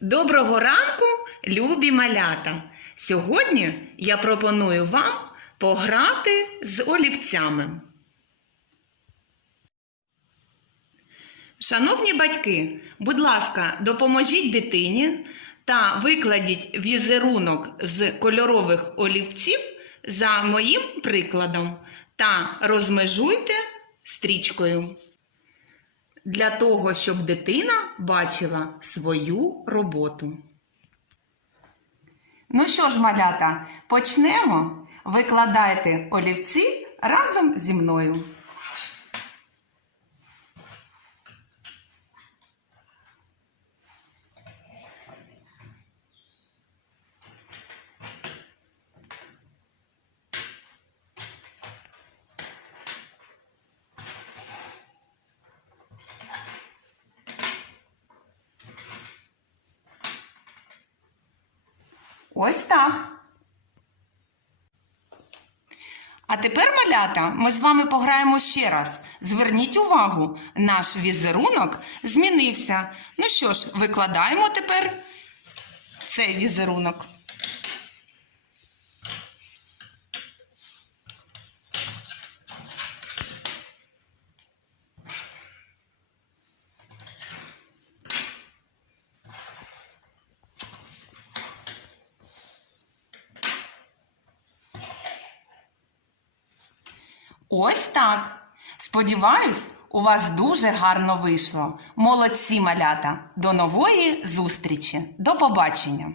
Доброго ранку, любі малята! Сьогодні я пропоную вам пограти з олівцями. Шановні батьки, будь ласка, допоможіть дитині та викладіть візерунок з кольорових олівців за моїм прикладом та розмежуйте стрічкою для того, щоб дитина бачила свою роботу. Ну що ж, малята, почнемо. Викладайте олівці разом зі мною. Ось так. А тепер, малята, ми з вами пограємо ще раз. Зверніть увагу, наш візерунок змінився. Ну що ж, викладаємо тепер цей візерунок. Ось так. Сподіваюсь, у вас дуже гарно вийшло. Молодці малята. До нової зустрічі. До побачення.